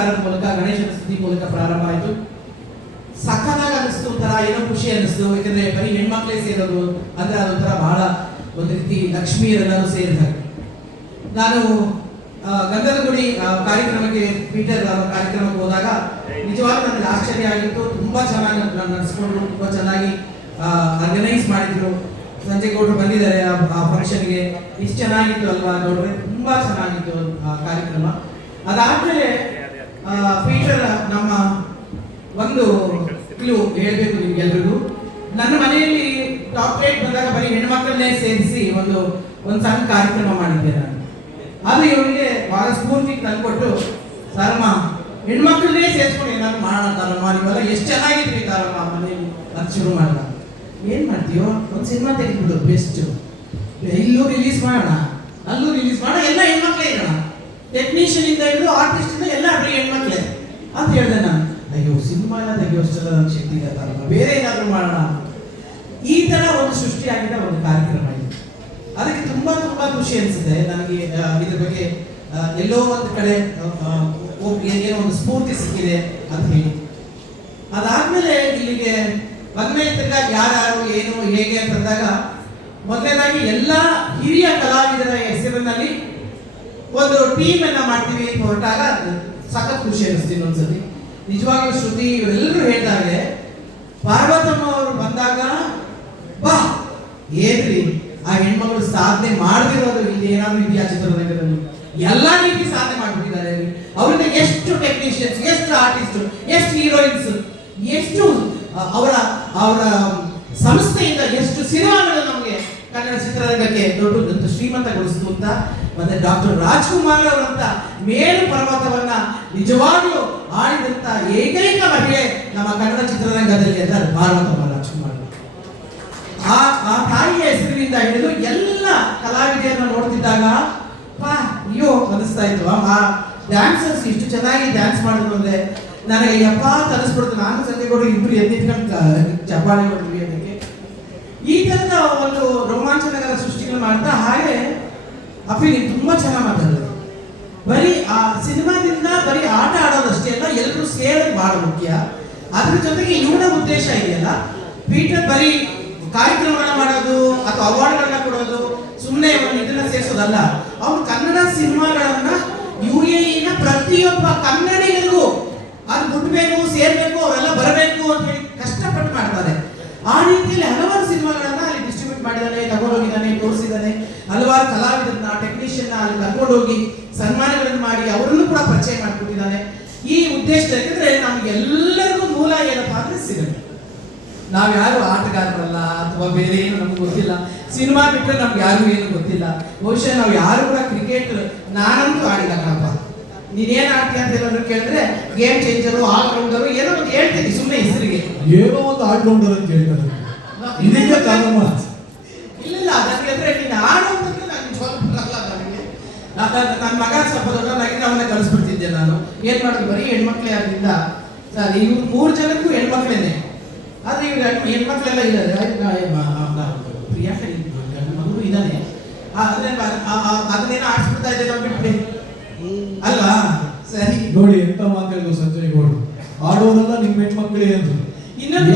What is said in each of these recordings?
ಅಲಂಕಾರದ ಮೂಲಕ ಗಣೇಶನ ಸ್ತುತಿ ಮೂಲಕ ಪ್ರಾರಂಭ ಆಯಿತು. ಸಖನಾಗಿ ಅನಿಸ್ತು, ಒಂಥರ ಏನೋ ಖುಷಿ ಅನಿಸ್ತು. ಯಾಕಂದ್ರೆ ಬರೀ ಹೆಣ್ಮಕ್ಳೇ ಸೇರೋದು ಅಂದ್ರೆ ಅದೊಂಥರ ಬಹಳ ಒಂದು ರೀತಿ ಲಕ್ಷ್ಮಿಯರೆಲ್ಲರೂ ಸೇರಿದ ಹಾಗೆ. ನಾನು ಗಂಧದ ಗುಡಿ ಕಾರ್ಯಕ್ರಮಕ್ಕೆ ಪೀಟರ್ ಕಾರ್ಯಕ್ರಮಕ್ಕೆ ಹೋದಾಗ ನಿಜವಾಗ್ಲೂ ನನಗೆ ಆಶ್ಚರ್ಯ ಆಗಿತ್ತು. ತುಂಬಾ ಚೆನ್ನಾಗಿ ನಡೆಸ್ಕೊಂಡ್ರು, ತುಂಬಾ ಚೆನ್ನಾಗಿ ಆರ್ಗನೈಸ್ ಮಾಡಿದ್ರು. ಸಂಜಯ್ ಗೌಡ್ರು ಬಂದಿದ್ದಾರೆ ಆ ಫಂಕ್ಷನ್ಗೆ. ಇಷ್ಟು ಚೆನ್ನಾಗಿತ್ತು ಅಲ್ವಾ ನೋಡ್ರೆ, ತುಂಬಾ ಚೆನ್ನಾಗಿತ್ತು ಆ ಕಾರ್ಯಕ್ರಮ. ಅದಾದ್ಮೇಲೆ ಪೀಟರ್ ನಮ್ಮ ಒಂದು ಕ್ಲೂ ಹೇಳ್ಬೇಕು ನಿಮ್ಗೆಲ್ರಿಗೂ. ನನ್ನ ಮನೆಯಲ್ಲಿ ಟಾಪ್ರೇಟ್ ಬಂದಾಗ ಬರೀ ಹೆಣ್ಮಕ್ಳನ್ನೇ ಸೇರಿಸಿ ಒಂದು ಸಣ್ಣ ಕಾರ್ಯಕ್ರಮ ಮಾಡಿದ್ದೆ ನಾನು. ಅದು ಇವರಿಗೆ ಬಹಳ ಸ್ಫೂರ್ತಿ ತಂದ್ಕೊಟ್ಟು, ತಾರಮ್ಮ ಹೆಣ್ಮಕ್ಳನ್ನೇ ಸೇರಿಸ್ಕೊಂಡು ಏನಾದ್ರು ಮಾಡೋಣ ತಾರಮ್ಮ, ನೀವೆಲ್ಲ ಎಷ್ಟು ಚೆನ್ನಾಗಿದ್ರಿ ತಾರಮ್ಮ ಮನೆಯಲ್ಲಿ ಅಂತ ಶುರು ಮಾಡಿದ. ಏನ್ ಮಾಡ್ತೀಯೋ, ಒಂದು ಸಿನಿಮಾ ತೆಗೆದ್ಬಿಡು ಬೆಸ್ಟ್, ಇಲ್ಲೂ ರಿಲೀಸ್ ಮಾಡೋಣ ಅಲ್ಲೂ ರಿಲೀಸ್ ಮಾಡೋಣ, ಎಲ್ಲ ಹೆಣ್ಮಕ್ಳೇ ಇರೋಣ, ಟೆಕ್ನಿಷಿಯನ್ ಇಂದ ಹಿಡಿದು ಆರ್ಟಿಸ್ಟ್ ಇಂದ ಎಲ್ಲ ಬರೀ ಹೆಣ್ಮಕ್ಳೇ ಅಂತ ಹೇಳಿದೆ ನಾನು. ಅಯ್ಯೋ ಸಿನಿಮಾ ಎಲ್ಲ ತೆಗೆಯೋಷ್ಟೆಲ್ಲ ನನ್ನ ಶಕ್ತಿ ಇದೆ ತಾರಮ್ಮ, ಬೇರೆ ಏನಾದ್ರು ಮಾಡೋಣ. ಈ ತರ ಒಂದು ಸೃಷ್ಟಿಯಾಗಿದ್ದ ಒಂದು ಕಾರ್ಯಕ್ರಮ ಇದೆ. ಅದಕ್ಕೆ ತುಂಬಾ ತುಂಬಾ ಖುಷಿ ಅನಿಸಿದೆ ನನಗೆ. ಇದ್ರ ಬಗ್ಗೆ ಎಲ್ಲೋ ಒಂದು ಕಡೆ ಏನೋ ಒಂದು ಸ್ಫೂರ್ತಿ ಸಿಕ್ಕಿದೆ ಅಂತ ಹೇಳಿ. ಅದಾದ್ಮೇಲೆ ಇಲ್ಲಿಗೆ ಬಂದ್ಮೇಲೆ ತಿರ್ಗಾ ಯಾರು ಏನು ಹೇಗೆ ಅಂತಂದಾಗ, ಮೊದಲನೇದಾಗಿ ಎಲ್ಲ ಹಿರಿಯ ಕಲಾವಿದರ ಹೆಸರಿನಲ್ಲಿ ಒಂದು ಟೀಮ್ ಅನ್ನ ಮಾಡ್ತೀವಿ ಅಂತ ಹೊರಟಾಗ ಸಖತ್ ಖುಷಿ ಅನಿಸ್ತೀನಿ ಒಂದ್ಸತಿ. ನಿಜವಾಗ್ಲೂ ಶ್ರುತಿ ಇವರೆಲ್ಲರೂ ಹೇಳ್ತಾರೆ, ಪಾರ್ವತಮ್ಮ ಅವರು ಬಂದಾಗ ಬಾ ಏನ್ರಿ ಆ ಹೆಣ್ಮಗಳು ಸಾಧನೆ ಮಾಡದಿರೋದು ಇಲ್ಲಿ ಏನಾದ್ರು ಇದೆಯಾ ಚಿತ್ರರಂಗದಲ್ಲಿ? ಎಲ್ಲಾ ರೀತಿ ಸಾಧನೆ ಮಾಡ್ಬಿಟ್ಟಿದ್ದಾರೆ. ಅವರಿಂದ ಎಷ್ಟು ಟೆಕ್ನಿಷಿಯನ್ಸ್, ಎಷ್ಟು ಆರ್ಟಿಸ್ಟ್, ಎಷ್ಟು ಹೀರೋಯಿನ್ಸ್, ಎಷ್ಟು ಅವರ ಅವರ ಸಂಸ್ಥೆಯಿಂದ ಎಷ್ಟು ಸಿನಿಮಾಗಳು ನಮಗೆ ಕನ್ನಡ ಚಿತ್ರರಂಗಕ್ಕೆ ದೊಡ್ಡ ಶ್ರೀಮಂತಗೊಳಿಸಿತು ಅಂತ. ಮತ್ತೆ ಡಾಕ್ಟರ್ ರಾಜ್ಕುಮಾರ್ ಅವರಂತ ಮೇರು ಪರ್ವತವನ್ನ ನಿಜವಾಗ್ಲೂ ಆಡಿದಂತ ಏಕೈಕ ಮಹಿಳೆ ನಮ್ಮ ಕನ್ನಡ ಚಿತ್ರರಂಗದಲ್ಲಿ ಅಂದ್ರೆ ಪಾರ್ವತಮ್ಮ ರಾಜ್ಕುಮಾರ್. ಆ ತಾಯಿಯ ಹೆಸರಿನಿಂದ ಹಿಡಿದು ಎಲ್ಲ ಕಲಾವಿದರನ್ನ ನೋಡ್ತಿದ್ದಾಗ ಅಯ್ಯೋ ಅನಿಸ್ತಾ ಇತ್ತು. ಆ ಡ್ಯಾನ್ಸರ್ಸ್ ಇಷ್ಟು ಚೆನ್ನಾಗಿ ಡ್ಯಾನ್ಸ್ ಮಾಡಿದ್ರು ಅಂದ್ರೆ ನನಗೆ ಯಪ್ಪ ಅನಿಸ್ಬಿಡ್ತು. ನಾನು ಸಂಜೆಗೌಡ ಇಬ್ರು ಎದ್ದಿಟ್ಕೊಂಡು ಚಪ್ಪಾಳೆ ಕೊಡ್ತೀವಿ ಅದಕ್ಕೆ. ಈ ತರದ ಒಂದು ರೋಮಾಂಚನಕರ ಸೃಷ್ಟಿಗಳು ಮಾಡ್ತಾ. ಹಾಗೆ ಅಪ್ಪಿ ನೀವು ತುಂಬಾ ಚೆನ್ನಾಗಿ ಮಾತಾಡಿದ್ರು. ಬರೀ ಆ ಸಿನಿಮಾದಿಂದ ಬರೀ ಆಟ ಆಡೋದಷ್ಟೇ ಅಲ್ಲ, ಎಲ್ಲರೂ ಸೇರೋದು ಬಹಳ ಮುಖ್ಯ. ಅದ್ರ ಜೊತೆಗೆ ಇವನ ಉದ್ದೇಶ ಇದೆಯಲ್ಲ, ಪೀಟರ್ ಬರೀ ಕಾರ್ಯಕ್ರಮಗಳನ್ನ ಮಾಡೋದು ಅಥವಾ ಅವಾರ್ಡ್ಗಳನ್ನ ಕೊಡೋದು, ಸುಮ್ಮನೆ ಇದನ್ನ ಸೇರಿಸೋದಲ್ಲ. ಅವ್ರು ಕನ್ನಡ ಸಿನಿಮಾಗಳನ್ನ UAE ಪ್ರತಿಯೊಬ್ಬ ಕನ್ನಡಿಗರಿಗೂ ಅದು ಮುಟ್ಬೇಕು, ಸೇರ್ಬೇಕು, ಅವರೆಲ್ಲ ಬರಬೇಕು ಅಂತ ಹೇಳಿ ಕಷ್ಟಪಟ್ಟು ಮಾಡ್ತಾರೆ. ಆ ರೀತಿಯಲ್ಲಿ ಹಲವಾರು ಸಿನಿಮಾಗಳನ್ನ ಅಲ್ಲಿ ಡಿಸ್ಟ್ರಿಬ್ಯೂಟ್ ಮಾಡಿದ್ದಾನೆ, ತಗೊಂಡೋಗಿದ್ದಾನೆ, ತೋರಿಸಿದ್ದಾನೆ. ಹಲವಾರು ಕಲಾವಿದರನ್ನ, ಟೆಕ್ನಿಷಿಯನ್ ಅಲ್ಲಿ ಕರ್ಕೊಂಡೋಗಿ ಸನ್ಮಾನಗಳನ್ನು ಮಾಡಿ ಅವರನ್ನು ಕೂಡ ಪರಿಚಯ ಮಾಡಿಕೊಟ್ಟಿದ್ದಾನೆ. ಈ ಉದ್ದೇಶ ಯಾಕಂದ್ರೆ ನಮ್ಗೆಲ್ಲರಿಗೂ ಮೂಲ ಏನಪ್ಪಾ ಅಂದ್ರೆ ಸಿಗುತ್ತೆ. ನಾವ್ ಯಾರು ಆಟಗಾರರಲ್ಲ ಅಥವಾ ಬೇರೆ ಏನು ನಮ್ಗೆ ಗೊತ್ತಿಲ್ಲ. ಸಿನಿಮಾ ಬಿಟ್ಟರೆ ನಮ್ಗೆ ಯಾರು ಏನು ಗೊತ್ತಿಲ್ಲ. ಬಹುಶಃ ನಾವು ಯಾರು ಕೂಡ ಕ್ರಿಕೆಟ್ ನಾನಂತೂ ಆಡಿಲ್ಲ ಕಣಪ್ಪ. ನೀನೇನ್ ಆಡ್ತೀಯ ಅಂತ ಏನಾದ್ರು ಕೇಳಿದ್ರೆ ಗೇಮ್ ಚೇಂಜರು, ಆಲ್ರೌಂಡರು ಏನೋ ಒಂದು ಹೇಳ್ತೀನಿ ಸುಮ್ಮನೆ ಹೆಸರಿಗೆ. ಏನೋ ಒಂದು ಆಲ್ರೌಂಡರ್ ಅಂತ ಹೇಳ್ತಾರೆ. ಇಲ್ಲ ಅದಕ್ಕೆ ನೀನು ಆಡೋದಕ್ಕೆ ನಾನು ಸ್ವಲ್ಪ ಬರಲ್ಲ. ನನಗೆ ನನ್ನ ಮಗ ಸ್ವಲ್ಪ ದೊಡ್ಡವನಾಗಿದ್ರೆ ಅವನ್ನ ಕಳಿಸ್ಬಿಡ್ತಿದ್ದೆ ನಾನು. ಏನ್ ಮಾಡೋದು, ಬರೀ ಹೆಣ್ಮಕ್ಳೇ ಆದ್ರಿಂದ ಸರ್ ಇವ್ರು 3 ಜನಕ್ಕೂ ಹೆಣ್ಮಕ್ಳೇನೆ. ಆದ್ರೆ ಇವ್ರು ಹೆಣ್ಮಕ್ಳೆಲ್ಲ ಇದ್ದಾರೆ. ಪ್ರಿಯಾಂಕ ಮಗು ಇದ್ದಾನೆ, ಅದನ್ನೇನೋ ಆಡ್ಸ್ಬಿಡ್ತಾ ಇದ್ದೆ ನಾವು ಬಿಟ್ಬಿಡಿ ಅಲ್ವಾ? ಸರಿ ನೋಡಿ ಎಂತ ಮಾತಾಡಿದ್ರು ಸಂಜಯ್ ಗೌಡ್ರು. ಆಡೋರೆಲ್ಲ ನಿಮ್ಮ ಹೆಣ್ಮಕ್ಳೇ ಅಂತ. ಇನ್ನೊಂದು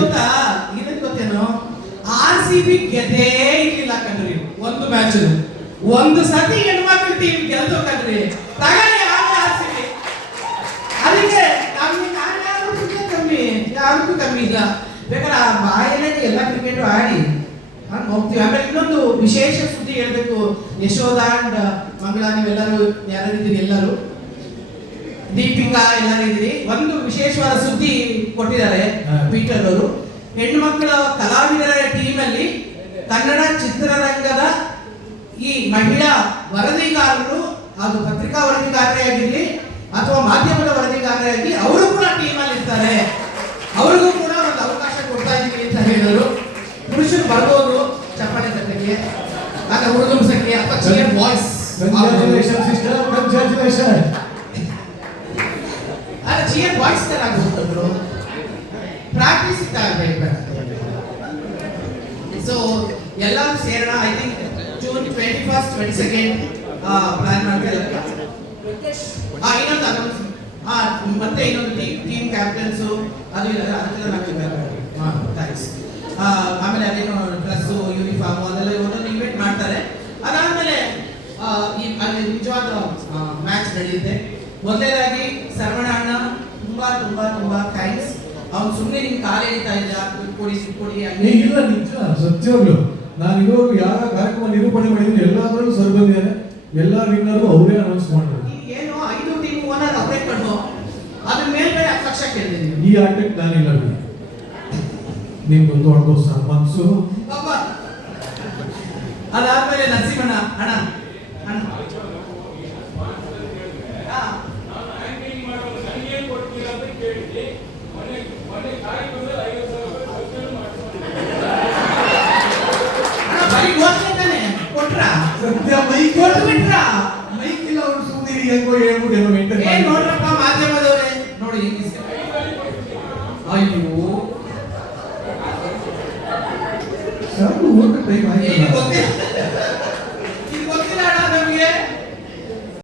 ಗೊತ್ತೇನೋ, RCB ಗೆದ್ದೇ ಇರ್ಲಿಲ್ಲ ಕಣ್ರಿ ಒಂದು ಮ್ಯಾಚ್. ಒಂದು ಸತಿ ಹೆಣ್ಮಕ್ಳ ಟೀಮ್ ಗೆಲ್ದು ಕಣ್ರಿ, ತಗೊಳ್ಳಿ RCB. ಅದಕ್ಕೆ ಯಾರಿಗೂ ಕಮ್ಮಿ ಇಲ್ಲ. ಬೇಕಾದ್ರೆ ಆ ಬಾಯಲ್ಲೇ ಎಲ್ಲ ಕ್ರಿಕೆಟ್ ಆಡಿ ಹೋಗ್ತೀವಿ. ಆಮೇಲೆ ಇನ್ನೊಂದು ವಿಶೇಷ ಸುದ್ದಿ ಹೇಳ್ಬೇಕು. ಯಶೋಧ ಅಂಡ್ ಮಂಗಳಾ ನೀವೆಲ್ಲರೂ ಯಾರಿದ್ದೀರಿ, ಎಲ್ಲರೂ ದೀಪಿಕಾ ಎಲ್ಲರೂ ಇದ್ದೀರಿ. ಒಂದು ವಿಶೇಷವಾದ ಸುದ್ದಿ ಕೊಟ್ಟಿದ್ದಾರೆ ಪೀಟರ್ ಅವರು. ಹೆಣ್ಣುಮಕ್ಕಳ ಕಲಾವಿದರ ಟೀಮ್ ಅಲ್ಲಿ ಕನ್ನಡ ಚಿತ್ರರಂಗದ ಈ ಮಹಿಳಾ ವರದಿಗಾರರು, ಅದು ಪತ್ರಿಕಾ ವರದಿಗಾರರೇ ಆಗಿರ್ಲಿ ಅಥವಾ ಮಾಧ್ಯಮದ ವರದಿಗಾರರೇ ಆಗಲಿ, ಅವರು ಕೂಡ ಟೀಮ್ ಅಲ್ಲಿ ಇರ್ತಾರೆ. ಅವ್ರಿಗೂ ಕೂಡ ಒಂದು ಅವಕಾಶ ಕೊಡ್ತಾ ಇದೀವಿ ಅಂತ ಹೇಳಿದರು. ಪುರುಷರು ಬರ್ಬೋದು ಚಪ್ಪಾಳೆ ತಟ್ಟಕ್ಕೆ, ಆಗ ಹುಡುಗಂಸಕ್ಕೆ ಅಥವಾ cheer voice. Congratulation sister, congratulation. ಅಲ್ಲ ಚಿಯರ್ ವಾಯ್ಸ್ ತರ ಆಗ್ಬಿಟ್ಟು ಪ್ರಾಕ್ಟೀಸ್ ಇದ್ದಾಗಬೇಕು. ಸೊ ಎಲ್ಲರೂ ಸೇರೋಣ. ಐ ಥಿಂಕ್ ಜೂನ್ 21, 22 ಪ್ಲಾನ್ ಮಾಡ್ತಾ ಇದ್ದಾರೆ. ಇನ್ನೊಂದು ಆ ಮತ್ತೆ ಇನ್ನೊಂದು ಟೀಮ್ ಕ್ಯಾಪ್ಟನ್ಸ್ ಅದು ಇಲ್ಲ ಅದಕ್ಕೆಲ್ಲ ನಾವು ಥ್ಯಾಂಕ್ಸ್. ಆಮೇಲೆ ಅದೇನೋ ಡ್ರೆಸ್ಸು ಯೂನಿಫಾರ್ಮ್ ಅದೆಲ್ಲ ಒಂದೊಂದು ಇನ್ವೈಟ್ ಮಾಡ್ತಾರೆ. ಅದಾದ್ಮೇಲೆ ಅಲ್ಲಿ ನಿಜವಾದ ಮ್ಯಾಚ್ ನಡೆಯುತ್ತೆ. ಮೊದಲನೇದಾಗಿ ಸರ್ವಣ ಅಣ್ಣ ತುಂಬಾ ತುಂಬಾ ತುಂಬಾ ಥ್ಯಾಂಕ್ಸ್. ಅವ್ನು ಸುಮ್ಮನೆ ನಿಮ್ಗೆ ಕಾಲು ಎಳಿತಾ ಇಲ್ಲ, ಕೊಡಿ ಇಲ್ಲ ನಿಜ ಸತ್ಯವಾಗ್ಲು ನಾನು ಇದುವರೆಗೂ ಯಾವ ಕಾರ್ಯಕ್ರಮ ನಿರೂಪಣೆ ಮಾಡಿದ್ದೀನಿ ಎಲ್ಲಾದ್ರಲ್ಲೂ ಸರ್ ಬಂದಿದ್ದಾರೆ. ಎಲ್ಲ ವಿನ್ನರು ಅವರೇ ಅನೌನ್ಸ್ ಮಾಡ್ತಾರೆ. ಏನು 5 ಟೀಮ್ ಓನರ್ ಅವರೇ ಕಣ್ಣು ಅದ್ರ ಮೇಲ್ಗಡೆ 10 ಲಕ್ಷ ಕೇಳಿದ್ದೀನಿ. ಈ ಆಟಕ್ಕೆ ನಾನಿಲ್ಲ ಬಿಡಿ, ನಿಮ್ಗೊಂದು ಹೊಡ್ಬೋದು ಸರ್ ಮನ್ಸು. ಪಾಪ ಅದಾದ್ಮೇಲೆ ನರಸಿಂಹಣ್ಣ ಅಣ್ಣ ಅಣ್ಣ ಸತ್ಯ ಮೈಕ್ ಮೈಕ್ ಇಲ್ಲ ಅವ್ರು ಸುಮ್ಮನೆ ಹೆಂಗೋ ಹೇಳ್ಬಿಟ್ಟು ಏನೋ ಮೇಂಟೈನ್ ನೋಡ್ರಪ್ಪ ಮಾಧ್ಯಮದವ್ರೆ ನೋಡಿ ಅಯ್ಯೋ ಟೈಮ್ ಆಯ್ತು.